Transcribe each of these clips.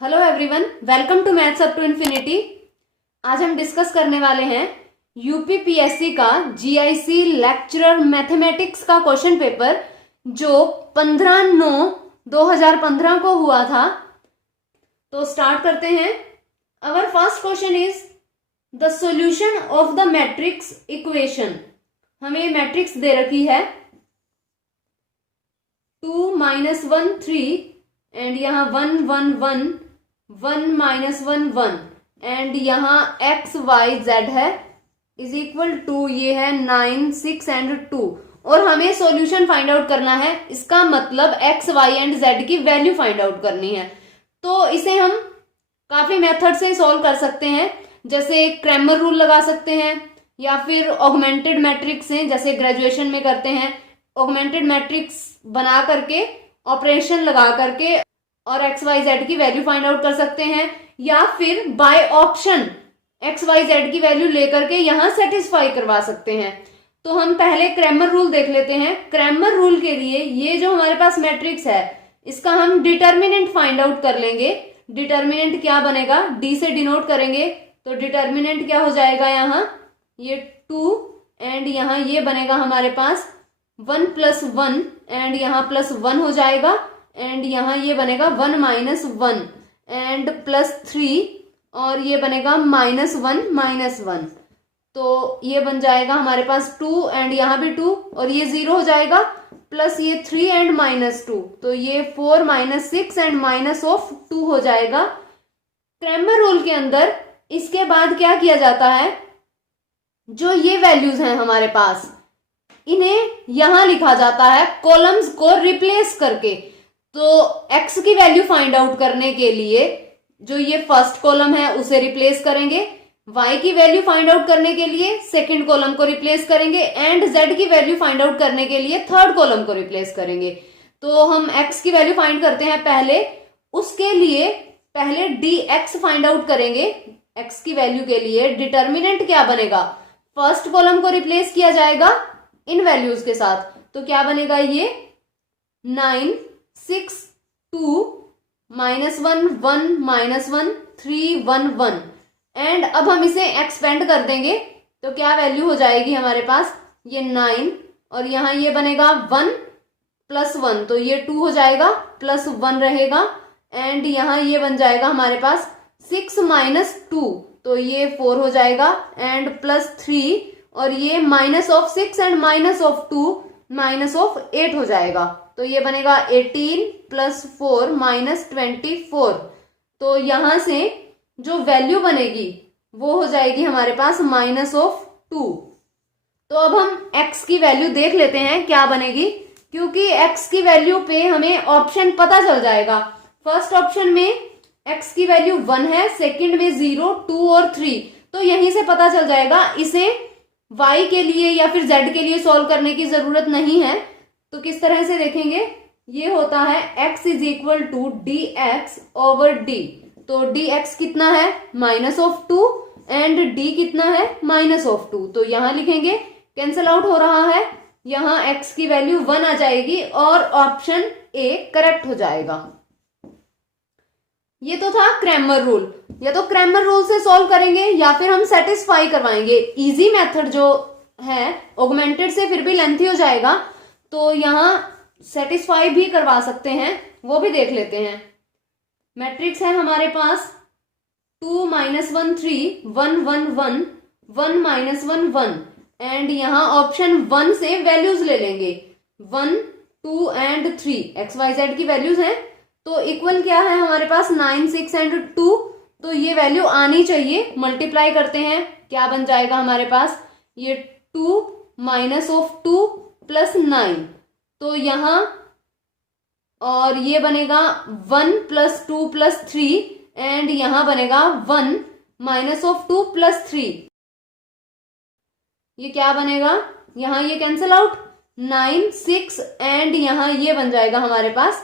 Hello everyone, welcome to maths up to infinity. आज हम discuss करने वाले हैं यूपीपीएससी का जीआईसी लेक्चरर मैथमेटिक्स का क्वेश्चन पेपर जो 15/9/2015 को हुआ था। तो स्टार्ट करते हैं। Our first question is the solution of the matrix equation. हमें मैट्रिक्स दे रखी है 2 - 1 3 एंड यहाँ 1 1 1 1 - 1 1 एंड यहाँ x y z है इज इक्वल टू ये है 9 6 एंड 2 और हमें सॉल्यूशन फाइंड आउट करना है। इसका मतलब x y एंड z की वैल्यू फाइंड आउट करनी है। तो इसे हम काफी मेथड से सॉल्व कर सकते हैं, जैसे क्रैमर रूल लगा सकते हैं या फिर ऑगमेंटेड मैट्रिक्स हैं जैसे ग्रेजुएशन में करते हैं। ऑगमेंटेड मैट्रिक्स बना करके ऑपरेशन लगा करके और एक्स वाई जेड की वैल्यू फाइंड आउट कर सकते हैं, या फिर by option X Y Z की वैल्यू लेकर के यहां सेटिस्फाई करवा सकते हैं। तो हम पहले क्रैमर रूल देख लेते हैं। क्रैमर रूल के लिए ये जो हमारे पास मैट्रिक्स है इसका हम डिटर्मिनेंट फाइंड आउट कर लेंगे। डिटर्मिनेंट क्या बनेगा, डी से डिनोट करेंगे तो डिटर्मिनेंट क्या हो जाएगा, यहाँ ये 2 एंड यहाँ ये बनेगा हमारे पास 1 + 1 एंड यहाँ +1 हो जाएगा एंड यहाँ ये बनेगा 1 - 1 एंड +3 और ये बनेगा -1 - 1। तो ये बन जाएगा हमारे पास 2 एंड यहाँ भी 2 और ये 0 हो जाएगा, प्लस ये 3 एंड -2 तो ये 4 - 6 एंड -2 हो जाएगा। क्रैमर रूल के अंदर इसके बाद क्या किया जाता है, जो ये वैल्यूज हैं हमारे पास इन्हें यहां लिखा जाता है कॉलम्स को रिप्लेस करके। तो x की वैल्यू फाइंड आउट करने के लिए जो ये फर्स्ट कॉलम है उसे रिप्लेस करेंगे, y की वैल्यू फाइंड आउट करने के लिए सेकंड कॉलम को रिप्लेस करेंगे एंड z की वैल्यू फाइंड आउट करने के लिए थर्ड कॉलम को रिप्लेस करेंगे। तो हम x की वैल्यू फाइंड करते हैं पहले, उसके लिए पहले dx फाइंड आउट करेंगे। x की वैल्यू के लिए डिटर्मिनेंट क्या बनेगा, फर्स्ट कॉलम को रिप्लेस किया जाएगा इन वैल्यूज के साथ। तो क्या बनेगा, ये 9 6 2 -1 1 -1 3 1 1 एंड अब हम इसे एक्सपेंड कर देंगे तो क्या वैल्यू हो जाएगी हमारे पास, ये 9 और यहाँ ये बनेगा 1 + 1 तो ये 2 हो जाएगा, +1 रहेगा एंड यहाँ ये बन जाएगा हमारे पास 6 - 2 तो ये 4 हो जाएगा एंड +3 और ये -6 एंड -2 -8 हो जाएगा। तो ये बनेगा 18 + 4 -24। तो यहां से जो वैल्यू बनेगी वो हो जाएगी हमारे पास -2। तो अब हम x की वैल्यू देख लेते हैं क्या बनेगी, क्योंकि x की वैल्यू पे हमें ऑप्शन पता चल जाएगा। फर्स्ट ऑप्शन में x की वैल्यू 1 है, सेकंड में 0 2 और 3 तो यहीं से पता चल जाएगा। इसे y के लिए या फिर z के लिए सॉल्व करने की जरूरत नहीं है। तो किस तरह से देखेंगे, ये होता है x = dx/d। तो dx कितना है, -2 एंड d कितना है, -2। तो यहां लिखेंगे, कैंसल आउट हो रहा है, यहां x की वैल्यू 1 आ जाएगी और ऑप्शन ए करेक्ट हो जाएगा। ये तो था क्रैमर रूल। या तो क्रैमर रूल से सॉल्व करेंगे या फिर हम सेटिस्फाई करवाएंगे। इजी मेथड जो है ऑगमेंटेड से फिर भी लेंथी हो जाएगा, तो यहां सेटिस्फाई भी करवा सकते हैं, वो भी देख लेते हैं। मैट्रिक्स है हमारे पास 2 - 1 3 1 1 1 1 - 1 1 एंड यहां ऑप्शन 1 से वैल्यूज ले लेंगे 1 2 एंड 3 एक्स वाई जेड की वैल्यूज हैं। तो इक्वल क्या है हमारे पास 9 6 एंड 2 तो ये वैल्यू आनी चाहिए। मल्टीप्लाई करते हैं, क्या बन जाएगा हमारे पास, ये 2 -2 + 9 तो यहां और ये बनेगा 1 + 2 + 3 एंड यहां बनेगा 1 -2 + 3। ये क्या बनेगा, यहां ये कैंसिल आउट 9 6 एंड यहां ये बन जाएगा हमारे पास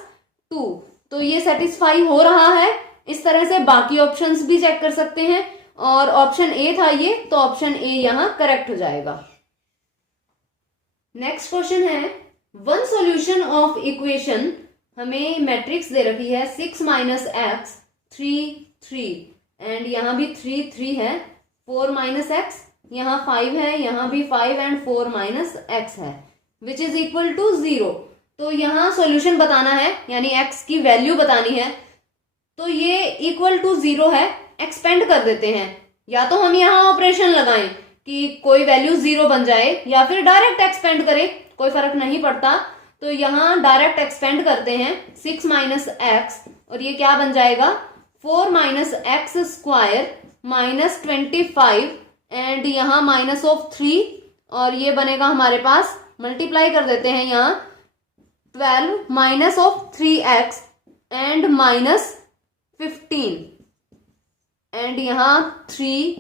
2। तो ये सेटिस्फाई हो रहा है। इस तरह से बाकी ऑप्शंस भी चेक कर सकते हैं और ऑप्शन ए था ये, तो ऑप्शन ए यहां करेक्ट हो जाएगा। नेक्स्ट क्वेश्चन है, वन सॉल्यूशन ऑफ इक्वेशन। हमें मैट्रिक्स दे रखी है 6 - x 3 एंड यहाँ भी 3 है। 4 माइनस एक्स, यहाँ 5 है, यहाँ भी 5 एंड 4 माइनस एक्स है विच इज इक्वल टू 0। तो यहाँ सॉल्यूशन बताना है यानी एक्स की वैल्यू बतानी है। तो ये इक्वल टू 0 है, एक्सपेंड कर देते हैं। या तो हम यहाँ ऑपरेशन लगाएं कि कोई वैल्यू 0 बन जाए या फिर डायरेक्ट एक्सपेंड करें, कोई फर्क नहीं पड़ता। तो यहाँ डायरेक्ट एक्सपेंड करते हैं 6 माइनस एक्स और ये क्या बन जाएगा 4 minus x square minus 25 and यहाँ माइनस ऑफ 3 और ये बनेगा हमारे पास, मल्टीप्लाई कर देते हैं यहाँ 12 minus of 3x and minus 15 and यहाँ 3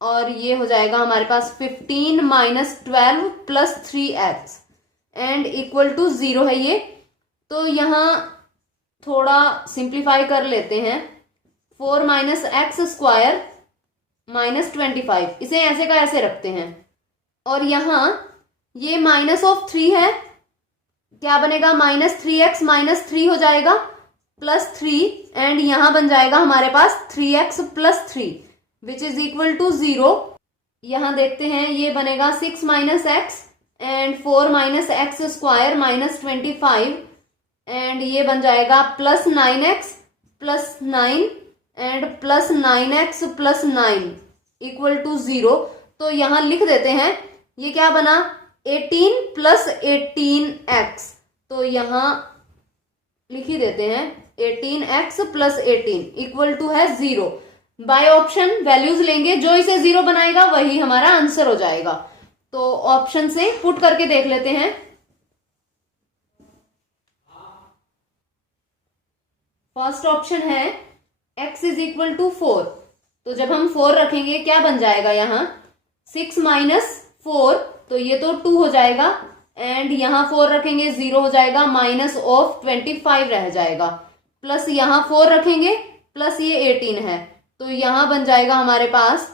और ये हो जाएगा हमारे पास 15 minus 12 plus 3x and equal to 0 है ये। तो यहाँ थोड़ा सिंप्लीफाई कर लेते हैं। 4 माइनस एक्स स्क्वायर माइनस 25, इसे ऐसे का ऐसे रखते हैं और यहाँ ये माइनस ऑफ 3 है, क्या बनेगा माइनस 3x माइनस 3 हो जाएगा प्लस 3 एंड यहां बन जाएगा हमारे पास 3x plus 3 which is equal to 0। यहां देखते हैं ये बनेगा 6 minus x and 4 minus x square minus 25 and ये बन जाएगा plus 9x plus 9 and plus 9x plus 9 equal to 0। तो यहां लिख देते हैं ये क्या बना 18 प्लस 18x। तो यहां लिख ही देते हैं 18x प्लस 18 इक्वल टू है 0। बाय ऑप्शन वैल्यूज लेंगे, जो इसे 0 बनाएगा वही हमारा आंसर हो जाएगा। तो ऑप्शन से पुट करके देख लेते हैं। फर्स्ट ऑप्शन है x इज इक्वल टू 4। तो जब हम 4 रखेंगे क्या बन जाएगा यहाँ 6 माइनस 4, तो ये तो 2 हो जाएगा एंड यहाँ 4 रखेंगे 0 हो जाएगा, माइनस ऑफ 25 रह जाएगा, प्लस यहाँ 4 रखेंगे प्लस ये 18 है, तो यहाँ बन जाएगा हमारे पास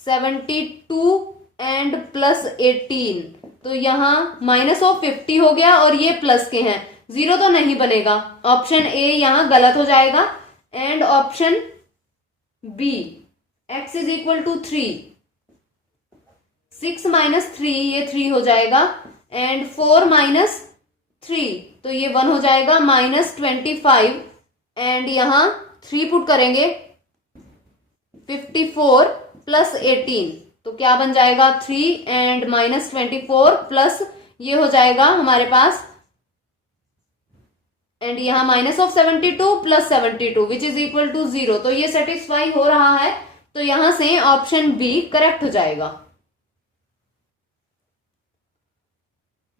72 एंड प्लस 18। तो यहाँ माइनस ऑफ 50 हो गया और ये प्लस के हैं, 0 तो नहीं बनेगा। ऑप्शन ए यहाँ गलत हो जाएगा and option B x is equal to 3। 6 minus 3 ये 3 हो जाएगा एंड 4 माइनस 3 तो ये 1 हो जाएगा, माइनस 25 एंड यहाँ 3 पुट करेंगे 54 प्लस 18 तो क्या बन जाएगा 3 एंड माइनस 24 प्लस ये हो जाएगा हमारे पास एंड यहाँ minus of 72 plus 72 which is equal to 0। तो ये सेटिस्फाई हो रहा है, तो यहां से ऑप्शन बी करेक्ट हो जाएगा।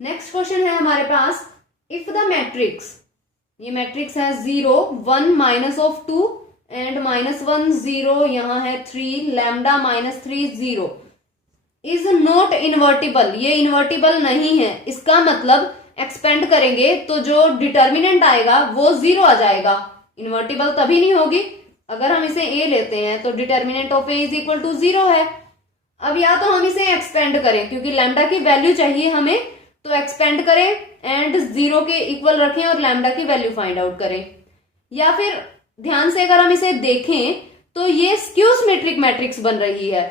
नेक्स्ट क्वेश्चन है हमारे पास, इफ द मैट्रिक्स, ये मैट्रिक्स है 0 1 माइनस ऑफ 2 एंड माइनस 1 0, यहाँ है 3 lambda minus 3 0 is not invertible, ये इन्वर्टिबल नहीं है। इसका मतलब एक्सपेंड करेंगे तो जो डिटर्मिनेंट आएगा वो 0 आ जाएगा, इन्वर्टिबल तभी नहीं होगी। अगर हम इसे a लेते हैं तो determinant of a is equal to 0 है। अब या तो हम इसे एक्सपेंड करें क्योंकि लैम्डा की वैल्यू चाहिए हमें, तो एक्सपेंड करें एंड 0 के इक्वल रखें और लैम्डा की वैल्यू फाइंड आउट करें, या फिर ध्यान से अगर हम इसे देखें तो ये स्क्यू सिमेट्रिक मैट्रिक्स बन रही है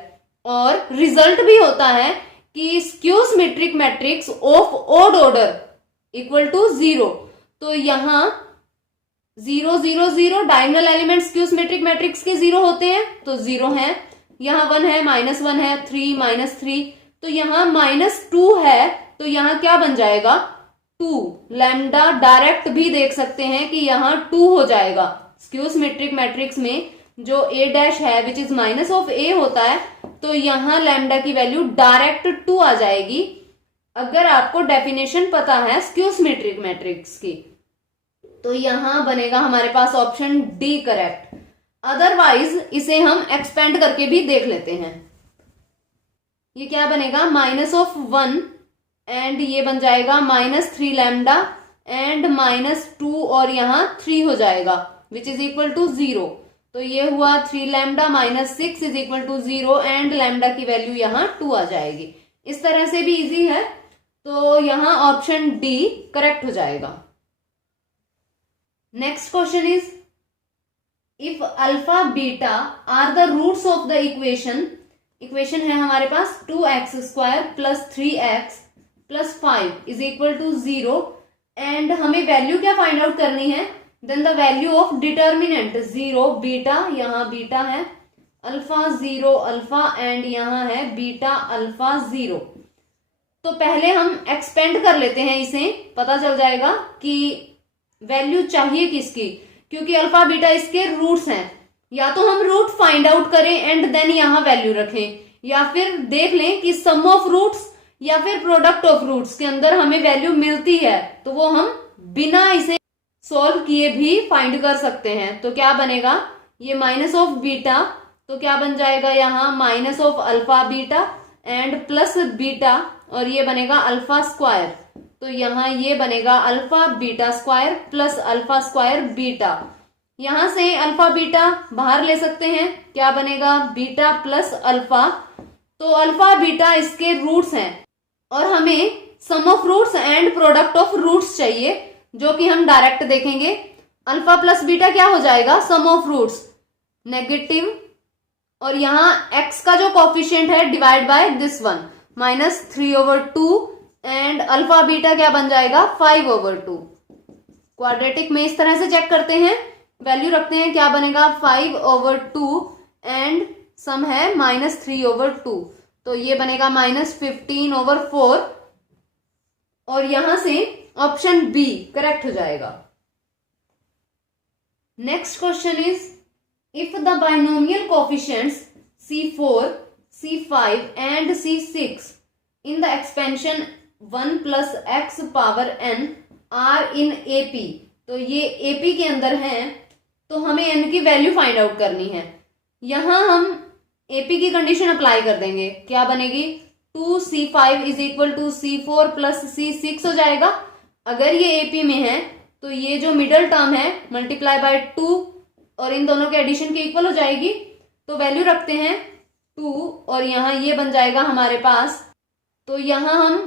और रिजल्ट भी होता है कि skew symmetric matrix of odd order equal to 0। तो यहाँ 0 0 0 diagonal element skew symmetric matrix के 0 होते हैं, तो 0 है, यहाँ 1 है, माइनस 1 है, 3 माइनस 3, तो यहाँ माइनस 2 है, तो यहाँ क्या बन जाएगा 2। लैम्डा डायरेक्ट भी देख सकते हैं कि यहाँ 2 हो जाएगा। स्क्यू सिमेट्रिक मैट्रिक्स में जो a डैश है which is minus of a होता है, तो यहाँ लैम्डा की वैल्यू डायरेक्ट 2 आ जाएगी अगर आपको डेफिनेशन पता है स्क्यू सिमेट्रिक मैट्रिक्स की। तो यहां बनेगा हमारे पास ऑप्शन डी करेक्ट। अदरवाइज इसे हम एक्सपेंड करके भी देख लेते हैं। ये क्या बनेगा माइनस ऑफ 1 एंड ये बन जाएगा माइनस 3 लैम्डा एंड माइनस 2 और यहाँ 3 हो जाएगा विच इज इक्वल टू 0। तो ये हुआ 3 lambda minus 6 is equal to 0 and lambda की वैल्यू यहाँ 2 आ जाएगी। इस तरह से भी इजी है, तो यहाँ ऑप्शन डी करेक्ट हो जाएगा। Next question is if alpha beta are the roots of the equation है हमारे पास 2x² plus 3x plus 5 is equal to 0 and हमें वैल्यू क्या फाइंड आउट करनी है, then the value of determinant 0 beta, यहाँ बीटा है, अल्फा 0 अल्फा एंड यहाँ है बीटा अल्फा 0। तो पहले हम एक्सपेंड कर लेते हैं इसे, पता चल जाएगा कि वैल्यू चाहिए किसकी, क्योंकि अल्फा बीटा इसके रूट्स हैं। या तो हम रूट फाइंड आउट करें एंड देन यहाँ वैल्यू रखें, या फिर देख लें कि सम ऑफ रूट्स या फिर प्रोडक्ट ऑफ रूट्स के अंदर हमें वैल्यू मिलती है, तो वो हम बिना इसे सॉल्व किए भी फाइंड कर सकते हैं। तो क्या बनेगा, ये माइनस ऑफ बीटा, तो क्या बन जाएगा यहाँ minus of alpha beta and plus beta, और ये बनेगा अल्फा स्क्वायर। तो यहाँ ये बनेगा alpha beta square plus alpha square beta. यहां से अल्फा बीटा बाहर ले सकते हैं, क्या बनेगा बीटा प्लस अल्फा। तो अल्फा बीटा इसके रूट्स हैं और हमें sum of roots and product of roots चाहिए, जो कि हम डायरेक्ट देखेंगे। अल्फा प्लस बीटा क्या हो जाएगा, सम ऑफ रूट्स नेगेटिव, और यहाँ x का जो कॉफिशिएंट है divide by this one -3/2 and alpha beta क्या बन जाएगा 5/2। क्वाड्रेटिक में इस तरह से चेक करते हैं, वैल्यू रखते हैं, क्या बनेगा 5/2 एंड सम है -3/2, तो ये बनेगा -15/4 और यहां से ऑप्शन बी करेक्ट हो जाएगा। Next question is if the binomial coefficients C4, C5 and C6 in the expansion 1 plus x power n are in AP, तो ये AP के अंदर हैं, तो हमें n की वैल्यू फाइंड आउट करनी है। यहां हम AP की कंडीशन अप्लाई कर देंगे, क्या बनेगी 2C5 is equal to C4 plus C6 हो जाएगा। अगर ये AP में है तो ये जो मिडल टर्म है मल्टीप्लाई बाय 2 और इन दोनों के एडिशन के इक्वल हो जाएगी, तो वैल्यू रखते हैं 2 और यहाँ ये बन जाएगा हमारे पास। तो यहाँ हम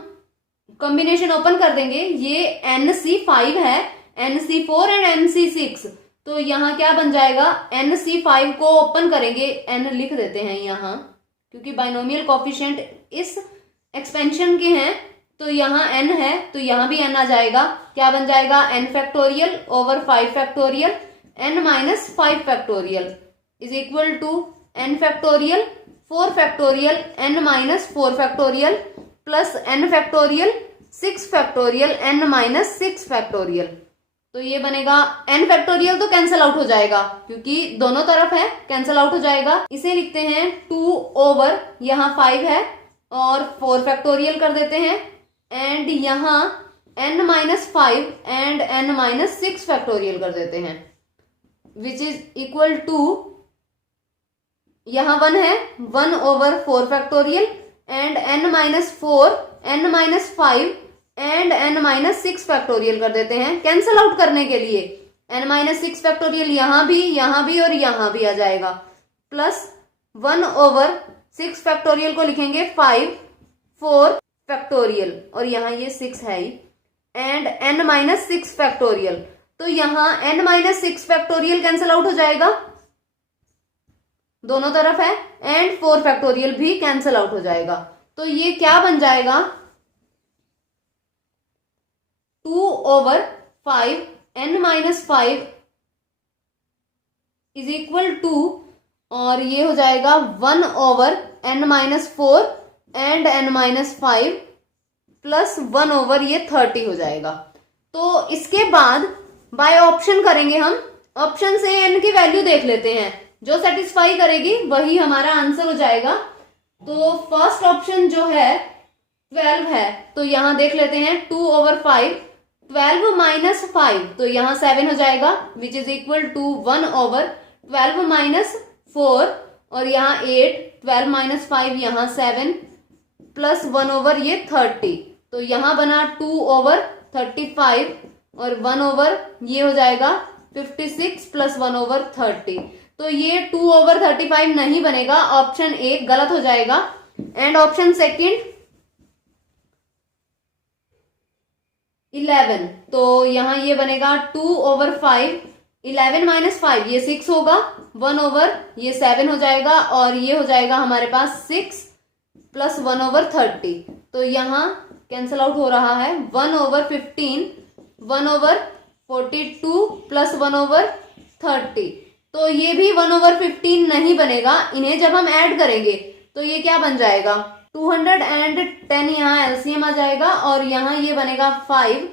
कॉम्बिनेशन ओपन कर देंगे, ये NC5 है, NC4 एंड NC6, तो यहाँ क्या बन जाएगा NC5 को ओपन करेंगे, n लिख देते हैं यहाँ क्योंकि बाइनोमियल कोफिशिएंट इस एक्सपेंशन के हैं, तो यहाँ n है तो यहाँ भी n आ जाएगा, क्या बन जाएगा n factorial over 5 factorial n minus 5 factorial is equal to n factorial 4 factorial n minus 4 factorial plus n factorial 6 factorial n minus 6 factorial. तो ये बनेगा n फैक्टोरियल तो कैंसिल आउट हो जाएगा क्योंकि दोनों तरफ है, कैंसिल आउट हो जाएगा। इसे लिखते हैं 2 ओवर यहाँ 5 है और 4 फैक्टोरियल कर देते हैं एंड यहाँ n minus 5 and n minus 6 factorial कर देते हैं विच इज इक्वल टू, यहाँ 1 है 1 over 4 factorial and n minus 4 n minus 5 and n minus 6 factorial कर देते हैं कैंसिल आउट करने के लिए। n माइनस 6 फैक्टोरियल यहाँ भी और यहाँ भी आ जाएगा, प्लस 1 ओवर 6 फैक्टोरियल को लिखेंगे 5 4 फैक्टोरियल और यहाँ ये 6 है ही एंड n माइनस 6 फैक्टोरियल, तो यहाँ n minus 6 factorial cancel out हो जाएगा, दोनों तरफ है एंड 4 फैक्टोरियल भी कैंसिल आउट हो जाएगा। तो ये क्या बन जाएगा 2 over 5 n minus 5 is equal to, और ये हो जाएगा 1 over n minus 4 and n minus 5 plus 1 over ये 30 हो जाएगा। तो इसके बाद बाय ऑप्शन करेंगे हम, ऑप्शन से n की वैल्यू देख लेते हैं, जो सेटिस्फाई करेगी वही हमारा आंसर हो जाएगा। तो फर्स्ट ऑप्शन जो है 12 है, तो यहां देख लेते हैं 2 ओवर 5 12 माइनस 5, तो यहाँ 7 हो जाएगा which is equal to 1 over 12 minus 4 और यहाँ 8 12 माइनस 5 यहाँ 7 प्लस 1 ओवर ये 30, तो यहाँ बना 2 ओवर 35 और 1 ओवर ये हो जाएगा 56 प्लस 1 ओवर 30, तो ये 2 ओवर 35 नहीं बनेगा, ऑप्शन ए गलत हो जाएगा एंड ऑप्शन सेकंड 11, तो यहाँ ये बनेगा 2 ओवर 5 11 माइनस 5 ये 6 होगा, 1 ओवर ये 7 हो जाएगा, और ये हो जाएगा हमारे पास 6 प्लस 1 ओवर 30। तो यहाँ कैंसल आउट हो रहा है 1 ओवर 15, 1 ओवर 42 प्लस 1 ओवर 30। तो ये भी 1 ओवर 15 नहीं बनेगा, इन्हें जब हम ऐड करेंगे तो ये क्या बन जाएगा 210, यहाँ एलसीएम आ जाएगा, और यहाँ ये बनेगा 5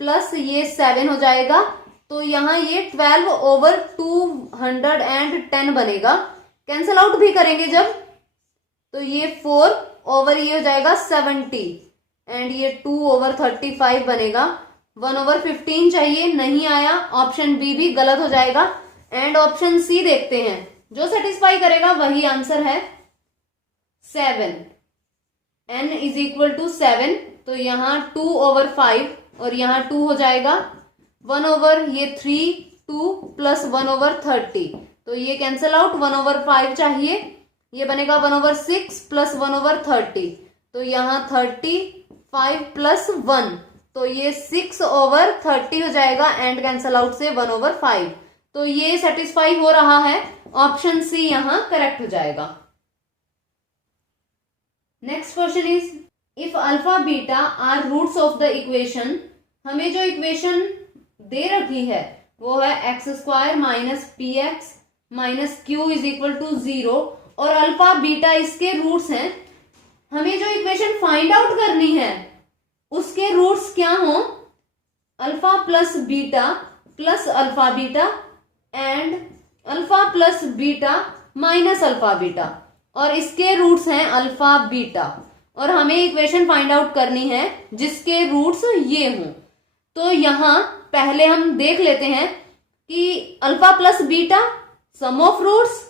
प्लस ये 7 हो जाएगा, तो यहाँ ये 12 ओवर 210 बनेगा। कैंसल आउट भी करेंगे जब, तो ये 4 ओवर ये हो जाएगा 70, एंड ये 2 ओवर 35 बनेगा। 1 ओवर 15 चाहिए, नहीं आया, ऑप्शन बी भी गलत हो जाएगा। एंड ऑप्शन सी देखते हैं, जो सेटिस्फाई करेगा वही आंसर है 7। n इज इक्वल टू 7, तो यहाँ 2 ओवर 5 और यहाँ 2 हो जाएगा, 1 ओवर ये 3, 2 प्लस 1 ओवर 30, तो ये कैंसल आउट, 1 ओवर 5 चाहिए, ये बनेगा 1 ओवर 6 प्लस 1 ओवर 30, तो यहाँ 35 प्लस 1, तो ये 6 ओवर 30 हो जाएगा, एंड कैंसल आउट से 1 ओवर 5, तो ये सेटिस्फाई हो रहा है, ऑप्शन सी यहाँ करेक्ट हो जाएगा। Next question is if alpha beta are roots of the equation, हमें जो इक्वेशन दे रखी है वो है x square minus p x minus q is equal to 0, और अल्फा बीटा इसके रूट्स हैं। हमें जो इक्वेशन फाइंड आउट करनी है उसके रूट्स क्या हो, alpha plus beta plus alpha beta and alpha plus beta minus alpha beta, और इसके रूट्स हैं अल्फा बीटा, और हमें इक्वेशन फाइंड आउट करनी है जिसके रूट्स ये हों। तो यहाँ पहले हम देख लेते हैं कि alpha plus beta sum of roots,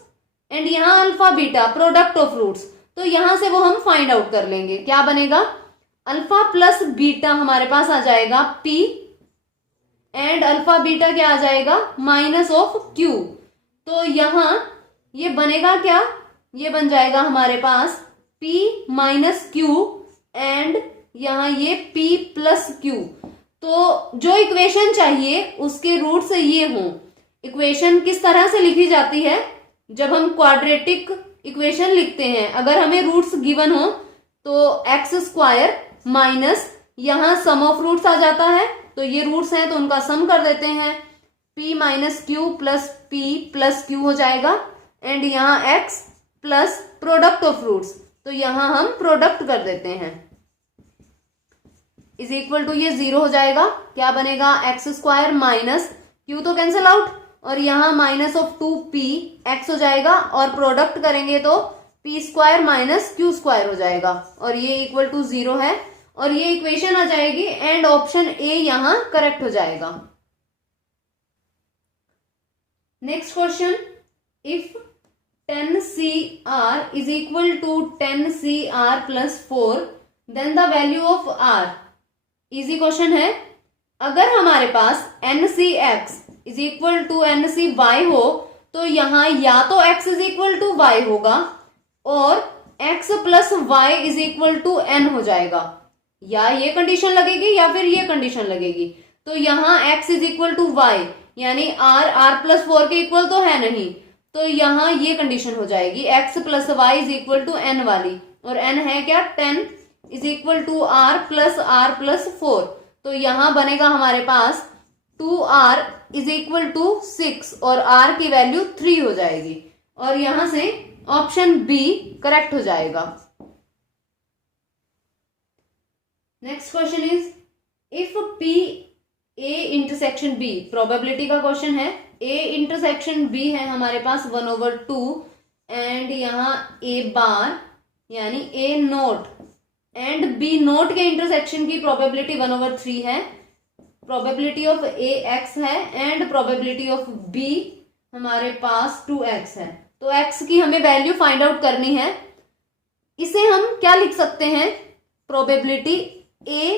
and यहाँ alpha beta product of roots, तो यहां से वो हम फाइंड आउट कर लेंगे। क्या बनेगा, अल्फा प्लस बीटा हमारे पास आ जाएगा p, एंड अल्फा बीटा क्या आ जाएगा माइनस ऑफ q। तो यहां ये बनेगा क्या, ये बन जाएगा हमारे पास p माइनस क्यू, एंड यहां ये p प्लस क्यू। तो जो इक्वेशन चाहिए उसके रूट्स ये हों। इक्वेशन किस तरह से लिखी जाती है, जब हम क्वाड्रेटिक इक्वेशन लिखते हैं, अगर हमें रूट्स गिवन हो तो एक्स स्क्वायर माइनस यहां सम ऑफ रूट्स आ जाता है, तो ये रूट्स हैं तो उनका सम कर देते हैं, p minus q plus p plus q हो जाएगा, एंड यहाँ x plus product of roots, तो यहां हम प्रोडक्ट कर देते हैं, इज इक्वल टू ये 0 हो जाएगा। क्या बनेगा, एक्स स्क्वायर माइनस क्यू तो कैंसिल आउट, और यहाँ माइनस ऑफ 2p x हो जाएगा, और प्रोडक्ट करेंगे तो p square minus Q square हो जाएगा, और ये इक्वल टू 0 है, और ये इक्वेशन आ जाएगी, एंड ऑप्शन ए यहाँ करेक्ट हो जाएगा। Next question, if 10cr is equal to 10cr plus 4 then the value of r। Easy question है। अगर हमारे पास ncx is equal to ncy हो तो यहाँ या तो x is equal to y होगा और x plus y is equal to n हो जाएगा, या ये कंडीशन लगेगी या फिर ये कंडीशन लगेगी। तो यहाँ x is equal to y यानी r प्लस 4 के इक्वल तो है नहीं, तो यहाँ ये कंडीशन हो जाएगी x plus y is equal to n वाली, और n है क्या 10 is equal to r plus 4। तो यहाँ बनेगा हमारे पास 2r इज इक्वल टू 6 और r की वैल्यू 3 हो जाएगी, और यहां से ऑप्शन बी करेक्ट हो जाएगा। Next question is if p a intersection b, probability का क्वेश्चन है। a इंटरसेक्शन b है हमारे पास 1/2 एंड यहाँ a बार यानी a note and b note के इंटरसेक्शन की प्रोबेबिलिटी 1/3 है। प्रोबेबिलिटी ऑफ a x है एंड प्रोबेबिलिटी ऑफ b हमारे पास 2x है। तो x की हमें वैल्यू फाइंड आउट करनी है। इसे हम क्या लिख सकते हैं, probability a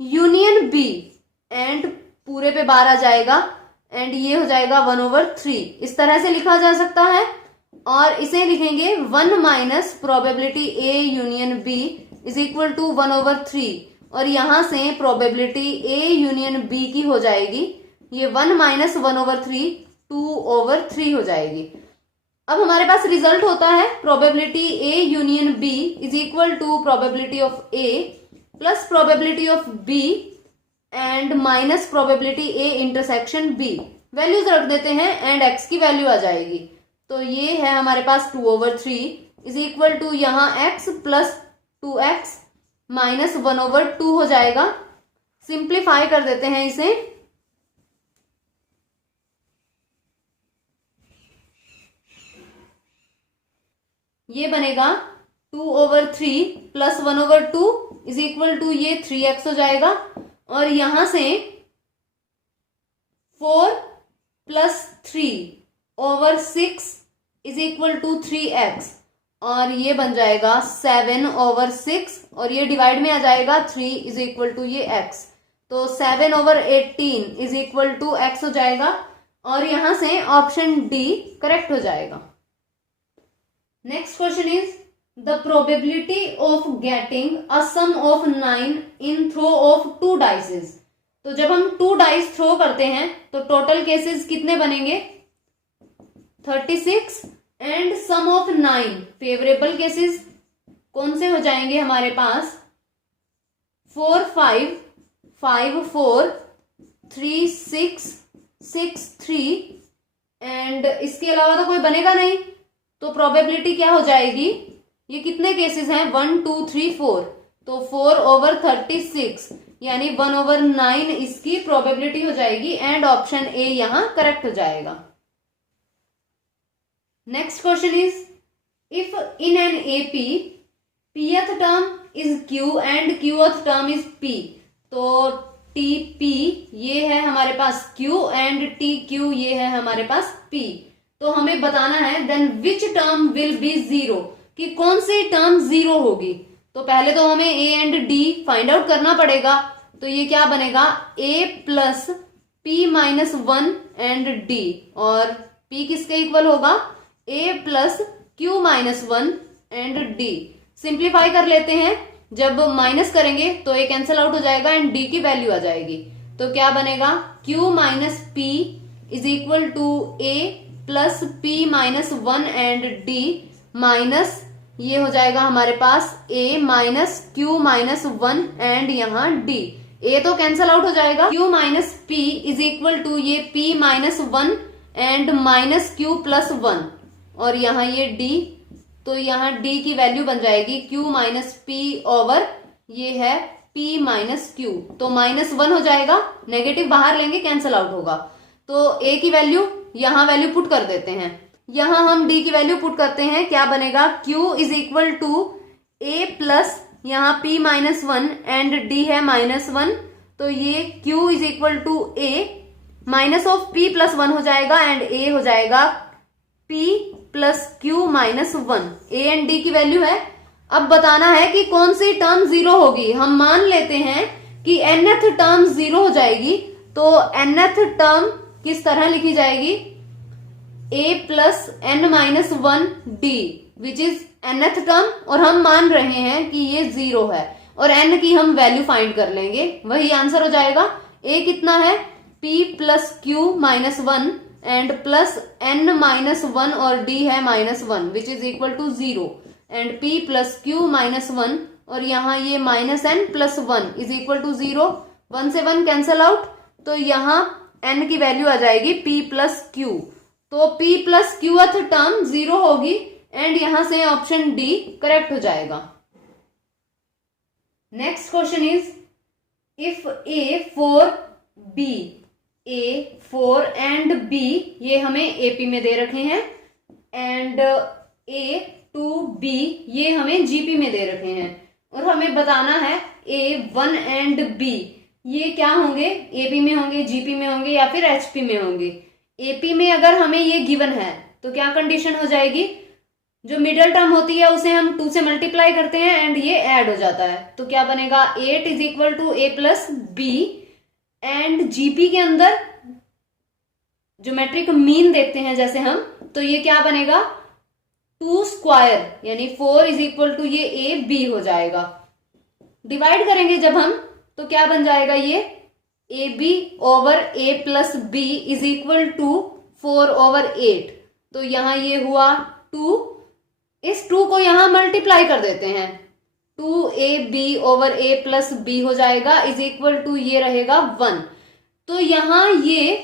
union b and पूरे पे बार आ जाएगा एंड ये हो जाएगा 1/3, इस तरह से लिखा जा सकता है। और इसे लिखेंगे 1 minus probability a union b is equal to 1/3, और यहां से प्रोबेबिलिटी a यूनियन b की हो जाएगी ये 1 माइनस 1/3 2/3 हो जाएगी। अब हमारे पास रिजल्ट होता है probability A union B is equal to probability of A plus probability of B and minus probability A intersection B. Values रख देते हैं एंड एक्स की वैल्यू आ जाएगी। तो ये है हमारे पास 2/3 इज इक्वल टू यहाँ एक्स प्लस 2x माइनस 1/2 हो जाएगा। सिंप्लीफाई कर देते हैं इसे। ये बनेगा 2/3 प्लस 1/2 इज इक्वल टू ये 3x हो जाएगा। और यहां से 4 plus 3/6 is equal to 3x और ये बन जाएगा 7/6 और ये डिवाइड में आ जाएगा 3 इज इक्वल टू ये x। तो 7/18 इज इक्वल टू x हो जाएगा और यहां से ऑप्शन डी करेक्ट हो जाएगा। Next question is the probability of getting a sum of 9 in throw of 2 dices. तो जब हम 2 डाइस थ्रो करते हैं तो टोटल केसेस कितने बनेंगे 36 and sum of 9 favourable cases कौन से हो जाएंगे हमारे पास 4 5 5 4 3 6 6 3 एंड इसके अलावा तो कोई बनेगा नहीं। तो प्रोबेबिलिटी क्या हो जाएगी ये कितने केसेस हैं 1 2 3 4 तो 4/36 यानी 1/9 इसकी प्रोबेबिलिटी हो जाएगी एंड ऑप्शन ए यहां करेक्ट हो जाएगा। Next question is if in an AP pth term is q and qth term is p। तो TP ये है हमारे पास q एंड TQ ये है हमारे पास p। तो हमें बताना है then which term will be 0 कि कौन सी टर्म 0 होगी। तो पहले तो हमें a and d find out करना पड़ेगा। तो ये क्या बनेगा a plus p minus 1 and d और p किसके इक्वल होगा a plus q minus 1 and d। Simplify कर लेते हैं। जब माइनस करेंगे तो a कैंसिल आउट हो जाएगा एंड d की वैल्यू आ जाएगी। तो क्या बनेगा q minus p is equal to a plus p minus 1 and d minus ये हो जाएगा हमारे पास a minus q minus 1 and यहाँ d। a तो कैंसिल आउट हो जाएगा q minus p is equal to ये p minus 1 and minus q plus 1 और यहाँ ये d। तो यहाँ d की वैल्यू बन जाएगी q माइनस p ओवर ये है p माइनस q। तो -1 हो जाएगा नेगेटिव बाहर लेंगे कैंसिल आउट होगा। तो a की वैल्यू यहां वैल्यू पुट कर देते हैं। यहां हम d की वैल्यू पुट करते हैं क्या बनेगा q is equal to a plus यहाँ p माइनस 1 एंड d है -1। तो ये q is equal to a minus of p plus 1 हो जाएगा एंड a हो जाएगा p plus q minus 1। a and d की वैल्यू है। अब बताना है कि कौन सी टर्म 0 होगी। हम मान लेते हैं कि nth टर्म 0 हो जाएगी। तो nth टर्म किस तरह लिखी जाएगी a plus n minus 1 d which is nth term और हम मान रहे हैं कि ये 0 है और n की हम वैल्यू फाइंड कर लेंगे वही आंसर हो जाएगा। a कितना है p plus q minus 1 and plus n minus 1 और d है -1 which is equal to 0 and p plus q minus 1 और यहाँ ये -n plus 1 is equal to 0। 1 से 1 कैंसल आउट तो यहाँ n की वैल्यू आ जाएगी p प्लस q। तो p प्लस qth टर्म 0 होगी एंड यहां से ऑप्शन डी करेक्ट हो जाएगा। Next question is if a4 b a4 and b ये हमें AP में दे रखे हैं एंड a2b ये हमें GP में दे रखे हैं और हमें बताना है a1 एंड b ये क्या होंगे AP में होंगे GP में होंगे या फिर HP में होंगे। AP में अगर हमें ये गिवन है तो क्या कंडीशन हो जाएगी जो मिडिल टर्म होती है उसे हम 2 से मल्टीप्लाई करते हैं एंड ये ऐड हो जाता है। तो क्या बनेगा 8 is equal to a plus b and GP के अंदर ज्योमेट्रिक मीन देखते हैं जैसे हम तो ये क्या बनेगा 2 स्क्वायर यानी 4 इज इक्वल टू ये a b हो जाएगा। डिवाइड करेंगे जब हम तो क्या बन जाएगा ये ab over a plus b is equal to 4/8, तो यहाँ ये हुआ 2। इस 2 को यहाँ मल्टीप्लाई कर देते हैं, 2ab/a प्लस b हो जाएगा इज इक्वल टू ये रहेगा 1। तो यहाँ ये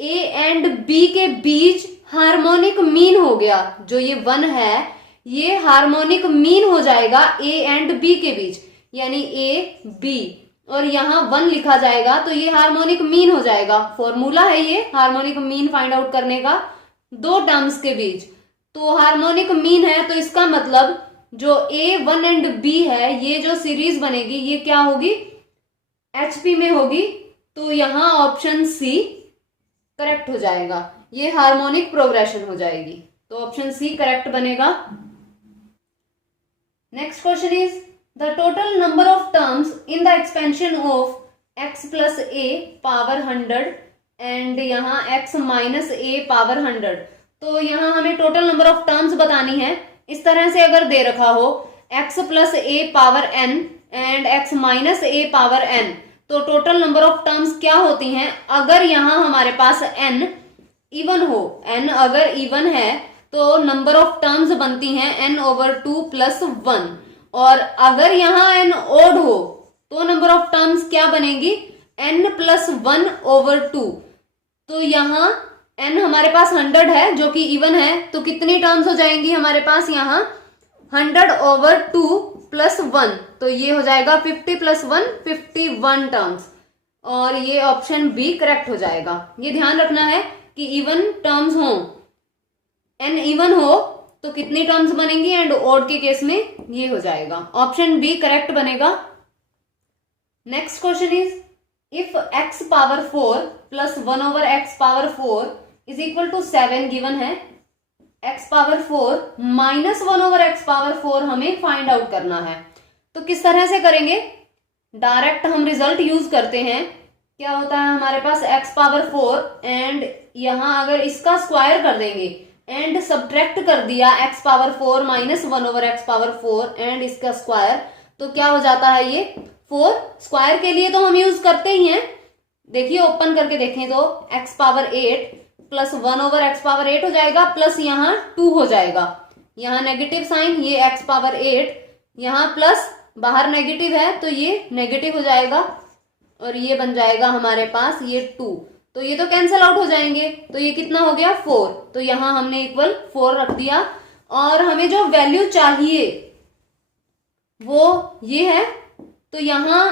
a एंड b के बीच हार्मोनिक मीन हो गया, जो ये 1 है ये हार्मोनिक मीन हो जाएगा a एंड b के बीच, यानी a b, और यहाँ 1 लिखा जाएगा तो ये हार्मोनिक मीन हो जाएगा। फॉर्मूला है ये हार्मोनिक मीन फाइंड आउट करने का दो टर्म्स के बीच, तो हार्मोनिक मीन है तो इसका मतलब जो a1 एंड b है ये जो सीरीज बनेगी ये क्या होगी, HP में होगी, तो यहाँ ऑप्शन सी करेक्ट हो जाएगा, ये हार्मोनिक प्रोग्रेशन हो जाएगी, तो ऑप्शन सी करेक्ट बनेगा। Next question is the total number of terms in the expansion of x plus a power 100 and यहाँ x माइनस a पावर 100। तो यहाँ हमें टोटल नंबर ऑफ टर्म्स बतानी है। इस तरह से अगर दे रखा हो x plus a power n and x minus a power n, तो टोटल नंबर ऑफ टर्म्स क्या होती हैं। अगर यहाँ हमारे पास n इवन हो, n अगर इवन है तो नंबर ऑफ टर्म्स बनती हैं n/2 प्लस 1, और अगर यहाँ n ओड हो तो नंबर ऑफ टर्म्स क्या बनेगी, n प्लस 1/2। तो यहाँ n हमारे पास 100 है जो कि इवन है, तो कितनी टर्म्स हो जाएंगी हमारे पास यहाँ 100/2 प्लस 1, तो ये हो जाएगा 50 प्लस 1 51 टर्म्स, और ये ऑप्शन बी करेक्ट हो जाएगा। ये ध्यान रखना है कि इवन टर्म्स हो, n इवन हो तो कितनी टर्म्स बनेंगी, एंड ऑड के केस में ये हो जाएगा, ऑप्शन बी करेक्ट बनेगा। Next question is if x power 4 plus 1/x power 4 is equal to 7 given है, x power 4 minus 1/x power 4 हमें फाइंड आउट करना है। तो किस तरह से करेंगे, डायरेक्ट हम रिजल्ट यूज करते हैं। क्या होता है हमारे पास x पावर 4 एंड यहां अगर इसका स्क्वायर कर देंगे एंड सब्ट्रैक्ट कर दिया x power 4 minus 1/x power 4 and इसका स्क्वायर, तो क्या हो जाता है ये 4। स्क्वायर के लिए तो हम यूज करते ही हैं, देखिए ओपन करके देखें तो x power 8 plus 1/x power 8 हो जाएगा, प्लस यहाँ 2 हो जाएगा, यहाँ नेगेटिव साइन, ये x पावर 8 यहाँ प्लस बाहर नेगेटिव है तो ये नेगेटिव हो जाएगा, और ये बन जाएगा हमारे पास ये 2, तो ये तो कैंसिल आउट हो जाएंगे, तो ये कितना हो गया 4, तो यहाँ हमने इक्वल 4 रख दिया। और हमें जो वैल्यू चाहिए वो ये है, तो यहाँ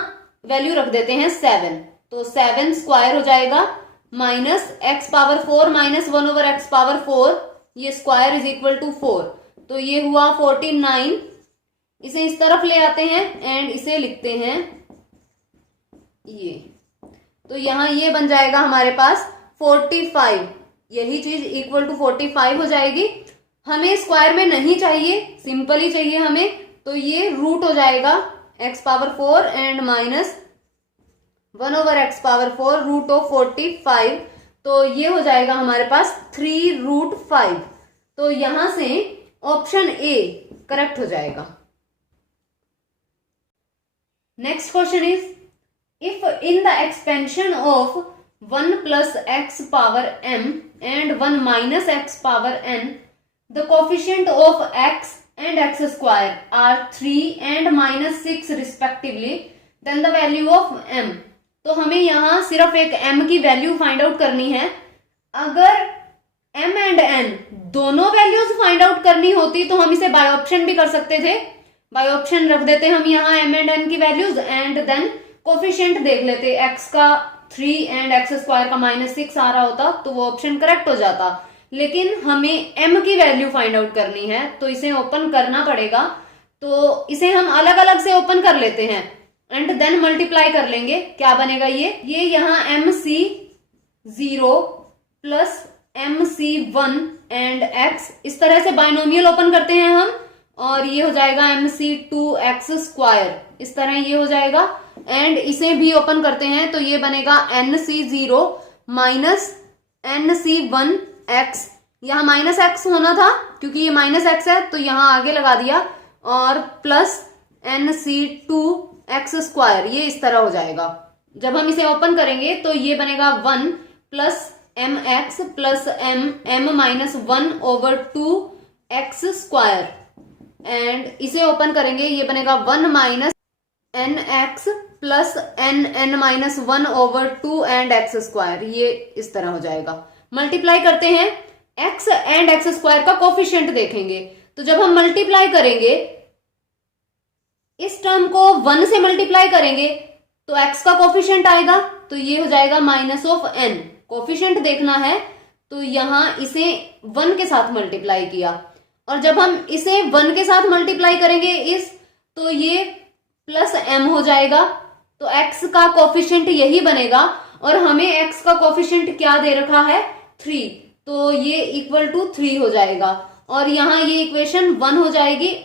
वैल्यू रख देते हैं 7, तो 7 स्क्वायर हो जाएगा minus x power 4 minus 1/x power 4, ये स्क्वायर इज इक्वल टू 4, तो ये हुआ 49। इसे इस तरफ ले आते हैं एंड इसे लिखते हैं ये, तो यहाँ ये बन जाएगा हमारे पास 45, यही चीज इक्वल टू 45 हो जाएगी। हमें स्क्वायर में नहीं चाहिए, सिंपल ही चाहिए हमें, तो ये रूट हो जाएगा x power 4 and minus 1/x power 4 root of 45, तो ये हो जाएगा हमारे पास 3√5, तो यहां से ऑप्शन ए करेक्ट हो जाएगा। Next question is if in the expansion of 1 plus x power m and 1 minus x power n the coefficient of x and x square are 3 and minus 6 respectively then the value of m। तो हमें यहाँ सिर्फ एक m की value find out करनी है। अगर m and n दोनों वैल्यूज फाइंड आउट करनी होती तो हम इसे बाय ऑप्शन भी कर सकते थे, बाय ऑप्शन रख देते हम यहाँ m एंड n की वैल्यूज एंड देन कोफिशिएंट देख लेते, x का 3 एंड x स्क्वायर का -6 आ रहा होता तो वो ऑप्शन करेक्ट हो जाता, लेकिन हमें m की वैल्यू फाइंड आउट करनी है तो इसे ओपन करना पड़ेगा। तो इसे हम अलग अलग से ओपन कर लेते हैं एंड देन मल्टीप्लाई कर लेंगे, क्या बनेगा ये यहाँ MC0 plus MC1 and x, इस तरह से बाइनोमियल ओपन करते हैं हम, और ये हो जाएगा MC2x स्क्वायर, इस तरह ये हो जाएगा। एंड इसे भी ओपन करते हैं तो ये बनेगा NC0 माइनस NC1x, यहाँ माइनस x होना था क्योंकि ये माइनस x है तो यहाँ आगे लगा दिया, और प्लस NC2x स्क्वायर, ये इस तरह हो जाएगा। जब हम इसे ओपन करेंगे तो ये बनेगा 1 plus mx plus m minus 1/2x²। And इसे ओपन करेंगे, ये बनेगा 1 minus nx plus n minus 1/2 and x²। ये इस तरह हो जाएगा। मल्टीप्लाई करते हैं, x एंड x² का कोफिशिएंट देखेंगे। तो जब हम मल्टीप्लाई करेंगे, इस टर्म को 1 से मल्टीप्लाई करेंगे तो x का कोफिशिएंट आएगा, तो ये हो जाएगा -n। कोफिशिएंट देखना है तो यहां इसे 1 के साथ मल्टीप्लाई किया, और जब हम इसे 1 के साथ मल्टीप्लाई करेंगे तो ये +m हो जाएगा। तो x का कोफिशिएंट यही बनेगा, और हमें x का कोफिशिएंट क्या दे रखा है, 3, तो ये इक्वल टू 3 हो जाएगा, और यहां ये इक्वेशन 1 हो जाएगी।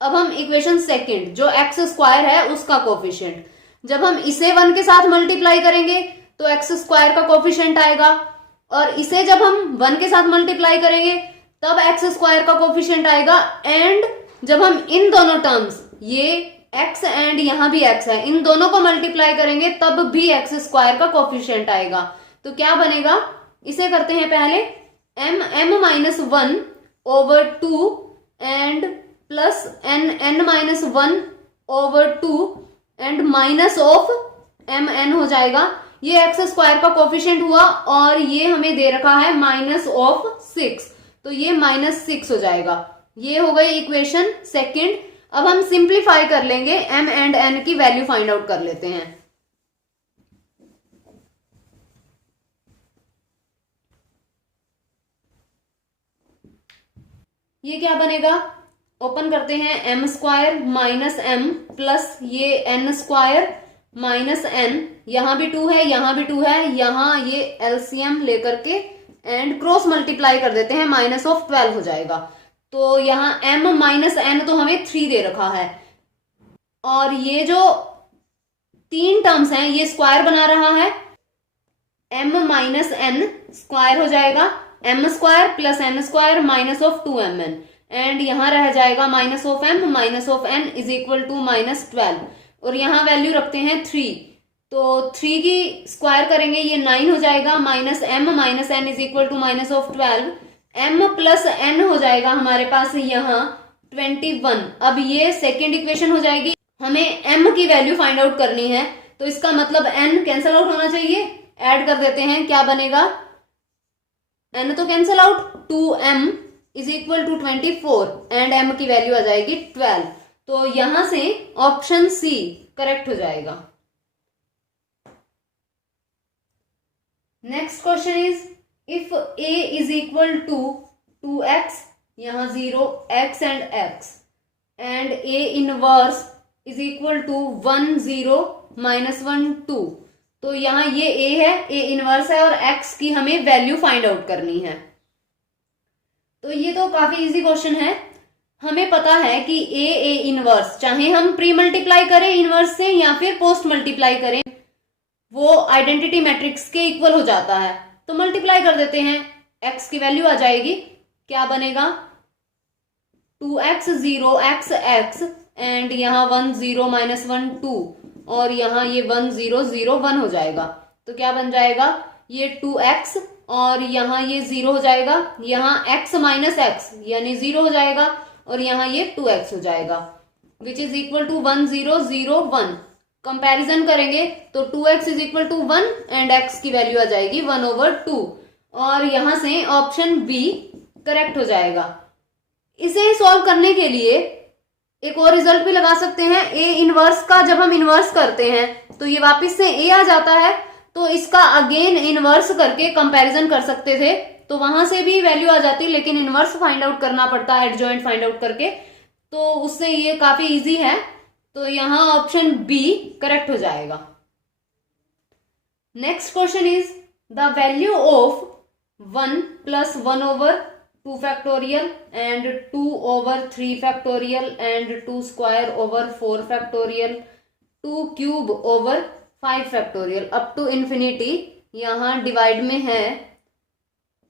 अब हम इक्वेशन सेकंड, जो x² है उसका कोफिशिएंट, जब हम इसे 1 के साथ मल्टीप्लाई करेंगे तो x² का कोफिशिएंट आएगा, और इसे जब हम 1 के साथ मल्टीप्लाई करेंगे तब x² का कोफिशिएंट आएगा। एंड जब हम इन दोनों टर्म्स, ये x एंड यहां भी x है, इन दोनों को मल्टीप्लाई करेंगे तब भी x² का कोफिशिएंट आएगा। तो क्या बनेगा, इसे करते हैं पहले, m minus 1/2 and plus n minus 1/2 and minus of mn हो जाएगा। ये x² का कोफिशिएंट हुआ, और ये हमें दे रखा है -6, तो ये -6 हो जाएगा। ये हो गई इक्वेशन सेकंड। अब हम सिंप्लीफाई कर लेंगे, m एंड n की वैल्यू फाइंड आउट कर लेते हैं। ये क्या बनेगा, ओपन करते हैं, m² माइनस m प्लस ये n² माइनस n, यहां भी 2 है, यहां भी 2 है, यहां ये एलसीएम लेकर के एंड क्रॉस मल्टीप्लाई कर देते हैं, -12 हो जाएगा। तो यहाँ m माइनस n तो हमें 3 दे रखा है, और ये जो 3 टर्म्स हैं ये स्क्वायर बना रहा है, m माइनस n स्क्वायर हो जाएगा, m² plus n² minus of 2mn, and यहां रह जाएगा minus of m minus of n is equal to -12, और यहां वैल्यू रखते हैं 3, तो 3 की स्क्वायर करेंगे ये 9 हो जाएगा, minus m minus n is equal to minus of 12, m plus n हो जाएगा हमारे पास यहाँ 21। अब ये सेकेंड इक्वेशन हो जाएगी। हमें m की वैल्यू फाइंड आउट करनी है, तो इसका मतलब n कैंसल आउट होना चाहिए, ऐड कर देते हैं, क्या बनेगा, n तो cancel out, 2m is equal to 24 and m की वैल्यू आ जाएगी 12। तो यहां से ऑप्शन सी करेक्ट हो जाएगा। Next question is, if a is equal to 2x, यहां 0 x and x, and a inverse is equal to 1 0 -1 2, तो यहां ये a है, a इनवर्स है, और x की हमें वैल्यू फाइंड आउट करनी है। तो ये तो काफी इजी क्वेश्चन है। हमें पता है कि a इनवर्स, चाहे हम प्री मल्टीप्लाई करें इनवर्स से या फिर पोस्ट मल्टीप्लाई करें, वो आइडेंटिटी मैट्रिक्स के इक्वल हो जाता है। तो मल्टीप्लाई कर देते हैं, x की वैल्यू आ जाएगी, क्या बनेगा, 2x 0x x, एंड यहाँ 1 0 -1 2, और यहाँ ये 1 0 0 1 हो जाएगा। तो क्या बन जाएगा, ये 2x, और यहाँ ये 0 हो जाएगा, यहाँ x माइनस x यानी 0 हो जाएगा, और यहाँ ये 2x हो जाएगा, which is equal to 1 0 0 1। Comparison करेंगे तो 2x is equal to 1 and x की वैल्यू आ जाएगी 1/2, और यहां से ऑप्शन बी करेक्ट हो जाएगा। इसे सॉल्व करने के लिए एक और रिजल्ट भी लगा सकते हैं। a इनवर्स का जब हम इनवर्स करते हैं तो ये वापस से a आ जाता है, तो इसका अगेन इनवर्स करके कंपैरिजन कर सकते थे, तो वहां से भी वैल्यू आ जाती, लेकिन इनवर्स फाइंड आउट करना पड़ता है एडजॉइंट फाइंड आउट करके, तो उससे ये काफी इजी है। तो यहां ऑप्शन बी करेक्ट हो जाएगा। Next question is, the value of 1 + 1/2 factorial and 2/3 factorial and 2² 4 factorial 2³ 5 factorial up to infinity, यहां डिवाइड में है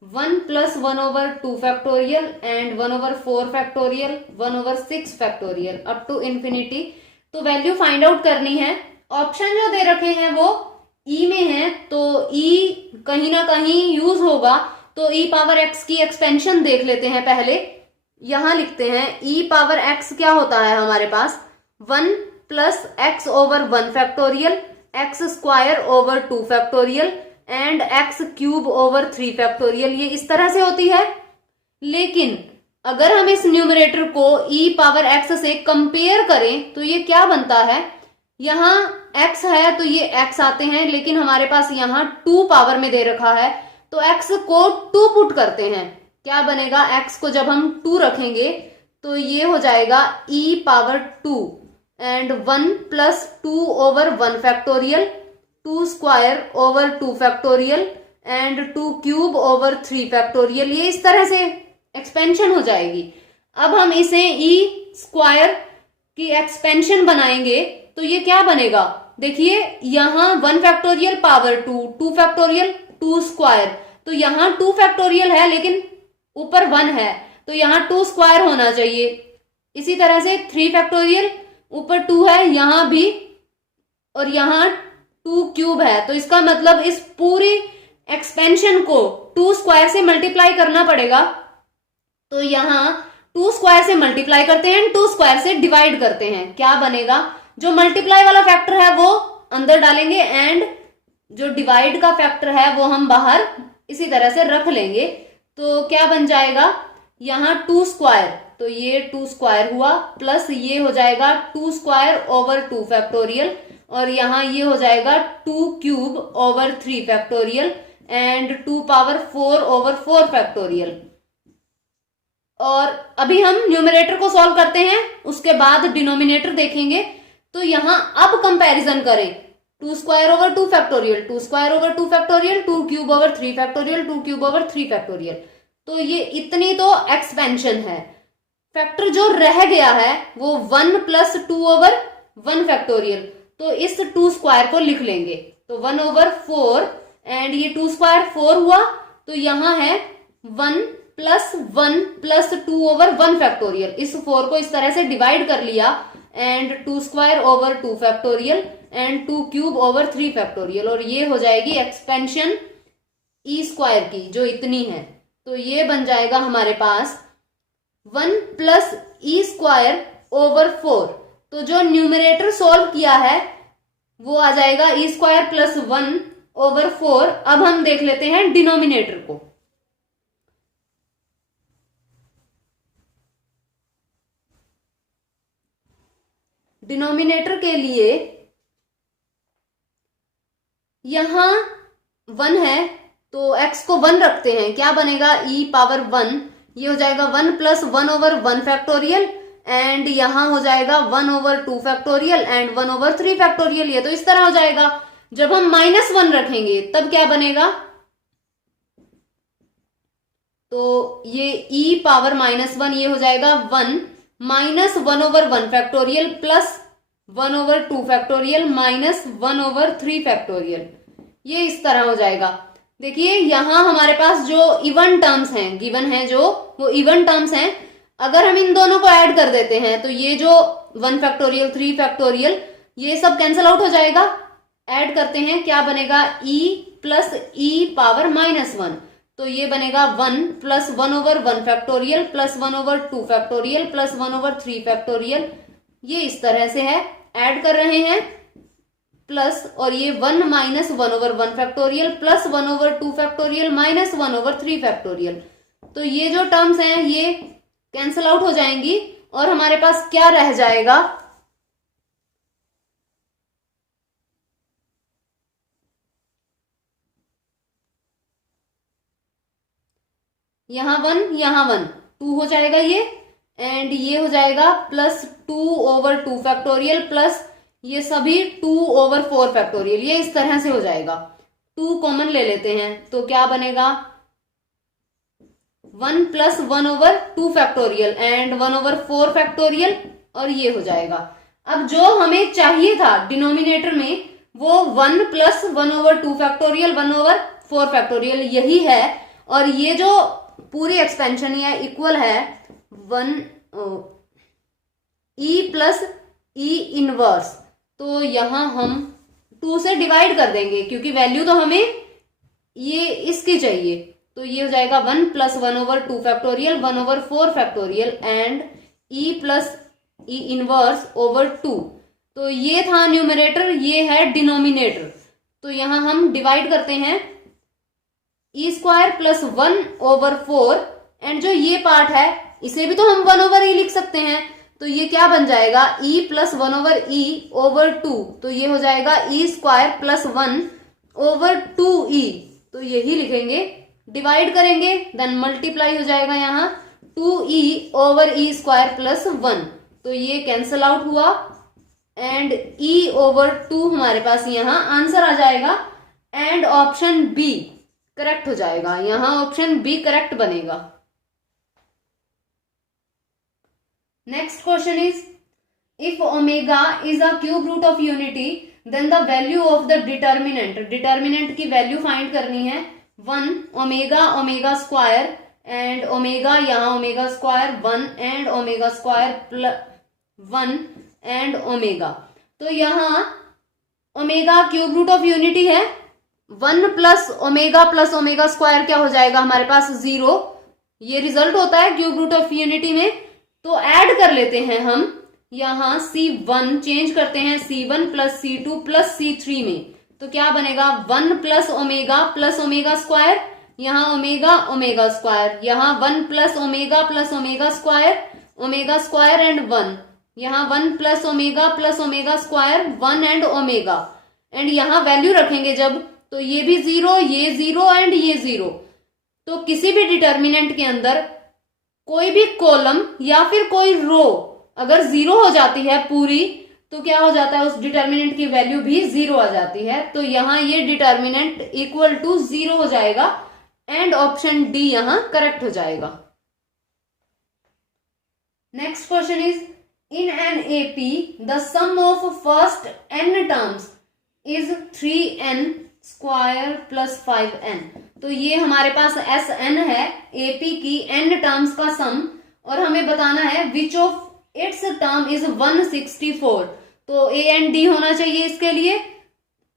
1 + 1/2 factorial and 1/4 factorial 1/6 factorial up to infinity. तो वैल्यू फाइंड आउट करनी है। ऑप्शन जो दे रखे हैं वो ई में है तो ई कहीं ना कहीं यूज होगा, तो ई पावर एक्स की एक्सपेंशन देख लेते हैं पहले। यहां लिखते हैं ई पावर एक्स क्या होता है हमारे पास, 1 plus x over 1 factorial, x square over 2 factorial and x cube over 3 factorial. ये इस तरह से होती है। लेकिन अगर हम इस न्यूमरेटर को ई पावर एक्स से कंपेयर करें तो ये क्या बनता है, यहां x है तो ये x आते हैं, लेकिन हमारे पास यहाँ 2 पावर में दे रखा है, तो x को 2 पुट करते हैं। क्या बनेगा, x को जब हम 2 रखेंगे तो ये हो जाएगा e power 2 and 1 plus 2 over 1 factorial, 2 square over 2 factorial and 2 cube over 3 factorial. ये इस तरह से एक्सपेंशन हो जाएगी। अब हम इसे e स्क्वायर की एक्सपेंशन बनाएंगे तो ये क्या बनेगा, देखिए यहां 1 फैक्टोरियल पावर 2, 2 फैक्टोरियल 2 स्क्वायर, तो यहां 2 फैक्टोरियल है लेकिन ऊपर 1 है तो यहां 2 स्क्वायर होना चाहिए। इसी तरह से 3 फैक्टोरियल ऊपर 2 है यहां भी, और यहां 2 क्यूब है, तो इसका मतलब इस पूरी एक्सपेंशन को 2 स्क्वायर से मल्टीप्लाई करना पड़ेगा। तो यहां 2 स्क्वायर से मल्टीप्लाई करते हैं, 2 स्क्वायर से डिवाइड करते हैं। क्या बनेगा, जो मल्टीप्लाई वाला फैक्टर है वो अंदर डालेंगे एंड जो डिवाइड का फैक्टर है वो हम बाहर इसी तरह से रख लेंगे। तो क्या बन जाएगा, यहाँ 2 स्क्वायर, तो ये 2 स्क्वायर हुआ, प्लस ये हो जाएगा 2 स्क्वायर ओवर 2 फैक्टोरियल, और यहाँ ये हो जाएगा 2 cube over 3 factorial and 2 power 4 over 4 factorial. और अभी हम न्यूमरेटर को सॉल्व करते हैं, उसके बाद डिनोमिनेटर देखेंगे। तो यहां अब कंपैरिजन करें, 2 square over 2 factorial, 2 square over 2 factorial, 2 cube over 3 factorial, 2 cube over 3 factorial. तो ये इतनी तो एक्सपेंशन है। फैक्टर जो रह गया है वो 1 प्लस 2 ओवर 1 फैक्टोरियल, तो इस 2 स्क्वायर को लिख लेंगे, तो 1 ओवर 4 एंड ये 2 स्क्वायर 4 हुआ, तो यहां है 1 प्लस 1 प्लस 2 ओवर 1 फैक्टोरियल। इस 4 को इस तरह से डिवाइड कर लिया and 2 square over 2 factorial and 2 cube over 3 factorial, और ये हो जाएगी एक्सपेंशन ई स्क्वायर की जो इतनी है। तो ये बन जाएगा हमारे पास 1 प्लस ई स्क्वायर ओवर 4। तो जो न्यूमरेटर सॉल्व किया है वो आ जाएगा ई स्क्वायर प्लस 1 ओवर 4। अब हम देख लेते हैं डिनोमिनेटर को। डिनोमिनेटर के लिए यहां 1 है तो x को 1 रखते हैं, क्या बनेगा e पावर 1, ये हो जाएगा 1 प्लस 1 ओवर 1 फैक्टोरियल एंड यहां हो जाएगा 1 over 2 factorial and 1 over 3 factorial. ये तो इस तरह हो जाएगा। जब हम -1 रखेंगे तब क्या बनेगा, तो ये e पावर -1 ये हो जाएगा 1 minus 1 over 1 factorial plus 1 over 2 factorial minus 1 over 3 factorial. ये इस तरह हो जाएगा। देखिए यहां हमारे पास जो इवन टर्म्स हैं, गिवन है जो, वो इवन टर्म्स हैं। अगर हम इन दोनों को ऐड कर देते हैं तो ये जो 1 फैक्टोरियल 3 फैक्टोरियल ये सब कैंसिल आउट हो जाएगा। ऐड करते हैं, क्या बनेगा, e प्लस e पावर -1, तो ये बनेगा 1 plus 1 over 1 factorial plus 1 over 2 factorial plus 1 over 3 factorial. ये इस तरह से है, ऐड कर रहे हैं प्लस, और ये 1 minus 1 over 1 factorial plus 1 over 2 factorial minus 1 over 3 factorial. तो ये जो टर्म्स हैं ये कैंसिल आउट हो जाएंगी और हमारे पास क्या रह जाएगा, यहाँ 1 यहाँ 1 2 हो जाएगा ये, एंड ये हो जाएगा प्लस 2 ओवर 2 फैक्टोरियल प्लस ये सभी 2 ओवर 4 फैक्टोरियल। ये इस तरह से हो जाएगा। 2 कॉमन ले लेते हैं तो क्या बनेगा, 1 plus 1 over 2 factorial and 1 over 4 factorial, और ये हो जाएगा। अब जो हमें चाहिए था डिनोमिनेटर में वो 1 plus 1 over 2 factorial 1 over 4 factorial यही है, और ये जो पूरी एक्सपेंशन ये इक्वल है 1 e प्लस e इनवर्स। तो यहां हम 2 से डिवाइड कर देंगे, क्योंकि वैल्यू तो हमें ये इसकी चाहिए। तो ये हो जाएगा 1 plus 1/2 factorial 1/4 factorial and E plus E inverse over 2। तो ये था न्यूमरेटर, ये है डिनोमिनेटर। तो यहां हम डिवाइड करते हैं ई स्क्वायर प्लस 1/4 एंड जो ये पार्ट है इसे भी तो हम 1/e लिख सकते हैं। तो ये क्या बन जाएगा, e प्लस 1/e/2। तो ये हो जाएगा ई स्क्वायर प्लस 1/2e। तो यही लिखेंगे, डिवाइड करेंगे देन मल्टीप्लाई हो जाएगा यहाँ 2e/e² प्लस 1। तो ये कैंसल आउट हुआ एंड e/2 हमारे पास यहाँ आंसर आ जाएगा एंड ऑप्शन बी करेक्ट हो जाएगा। यहाँ ऑप्शन बी करेक्ट बनेगा। Next question is if omega is a cube root of unity then the value of the determinant. Determinant की वैल्यू फाइंड करनी है 1 omega omega square and omega, यहाँ omega square 1 and omega square plus 1 and omega. तो यहाँ omega cube root of unity है, 1 plus omega square क्या हो जाएगा हमारे पास 0। ये रिजल्ट होता है क्यूब रूट ऑफ यूनिटी में। तो ऐड कर लेते हैं हम, यहाँ C1 चेंज करते हैं C1 plus C2 plus C3 में। तो क्या बनेगा 1 प्लस ओमेगा स्क्वायर, यहाँ ओमेगा ओमेगा स्क्वायर, यहाँ 1 प्लस ओमेगा स्क्वायर एंड 1, यहाँ 1 plus omega square 1 and omega. And यहाँ वैल्यू रखेंगे जब, तो ये भी 0, ये 0 एंड ये 0। तो किसी भी डिटर्मिनेंट के अंदर कोई भी कॉलम या फिर कोई रो अगर 0 हो जाती है पूरी, तो क्या हो जाता है उस डिटर्मिनेंट की वैल्यू भी 0 आ जाती है। तो यहाँ ये डिटर्मिनेंट इक्वल टू 0 हो जाएगा एंड ऑप्शन डी यहाँ करेक्ट हो जाएगा। Next question is in an AP the sum of first n terms is 3n square plus 5n। तो ये हमारे पास Sn है, एपी की n टर्म्स का सम, और हमें बताना है which of its term is 164। तो a एंड d होना चाहिए इसके लिए।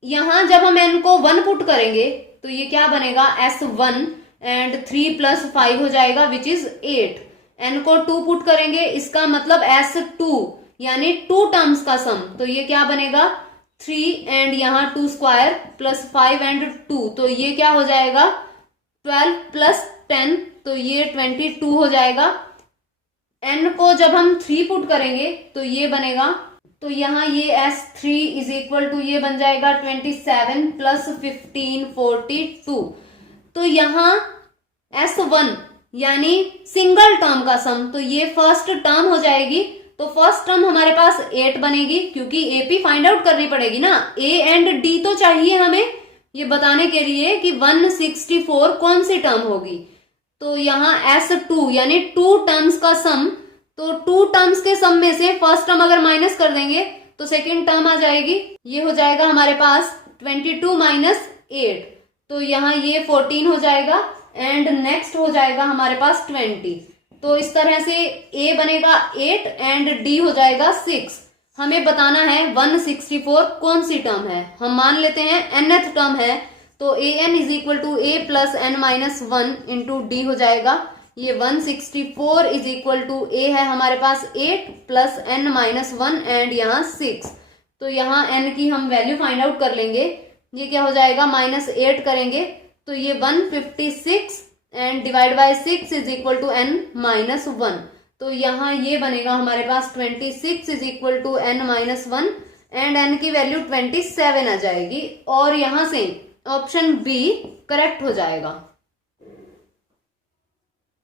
यहां जब हम n को 1 पुट करेंगे तो ये क्या बनेगा S1 एंड 3 प्लस 5 हो जाएगा विच इज 8। n को 2 पुट करेंगे, इसका मतलब S2 यानी 2 टर्म्स का सम। तो ये क्या बनेगा 3 एंड यहाँ 2 स्क्वायर प्लस 5 एंड 2। तो ये क्या हो जाएगा 12 प्लस 10, तो ये 22 हो जाएगा। n को जब हम 3 पुट करेंगे तो ये बनेगा, तो यहाँ ये S3 इज इक्वल टू ये बन जाएगा 27 प्लस 15 42। तो यहाँ S1 यानी सिंगल टर्म का सम, तो ये फर्स्ट टर्म हो जाएगी। तो फर्स्ट टर्म हमारे पास 8 बनेगी, क्योंकि एपी फाइंड आउट करनी पड़ेगी ना, ए एंड डी तो चाहिए हमें ये बताने के लिए कि 164 कौन सी टर्म होगी। तो यहाँ S2 यानी 2 टर्म्स का सम, तो 2 टर्म्स के सम में से फर्स्ट टर्म अगर माइनस कर देंगे तो सेकेंड टर्म आ जाएगी, ये हो जाएगा हमारे पास 22 माइनस 8। तो यहाँ ये 14 हो जाएगा एंड नेक्स्ट हो जाएगा हमारे पास 20। तो इस तरह से a बनेगा 8 एंड d हो जाएगा 6। हमें बताना है 164 कौन सी टर्म है। हम मान लेते हैं nth टर्म है, तो an is equal to a plus n minus 1 into d हो जाएगा। ये 164 इज इक्वल टू a है हमारे पास 8 प्लस n माइनस 1 एंड यहाँ 6। तो यहाँ n की हम वैल्यू फाइंड आउट कर लेंगे, ये क्या हो जाएगा -8 करेंगे तो ये 156 and divide by 6 is equal to n minus 1। तो यहाँ ये बनेगा हमारे पास 26 is equal to n minus 1 and n की वैल्यू 27 आ जाएगी, और यहां से ऑप्शन बी करेक्ट हो जाएगा।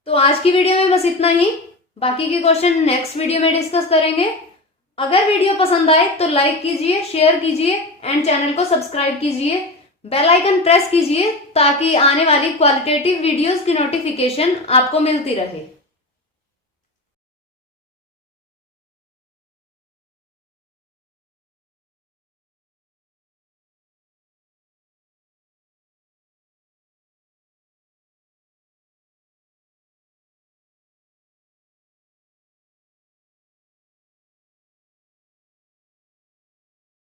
तो आज की वीडियो में बस इतना ही, बाकी के क्वेश्चन नेक्स्ट वीडियो में डिस्कस करेंगे। अगर वीडियो पसंद आए तो लाइक कीजिए, शेयर कीजिए एंड चैनल को सब्सक्राइब कीजिए, बेल आइकन प्रेस कीजिए ताकि आने वाली क्वालिटेटिव वीडियोस की नोटिफिकेशन आपको मिलती रहे।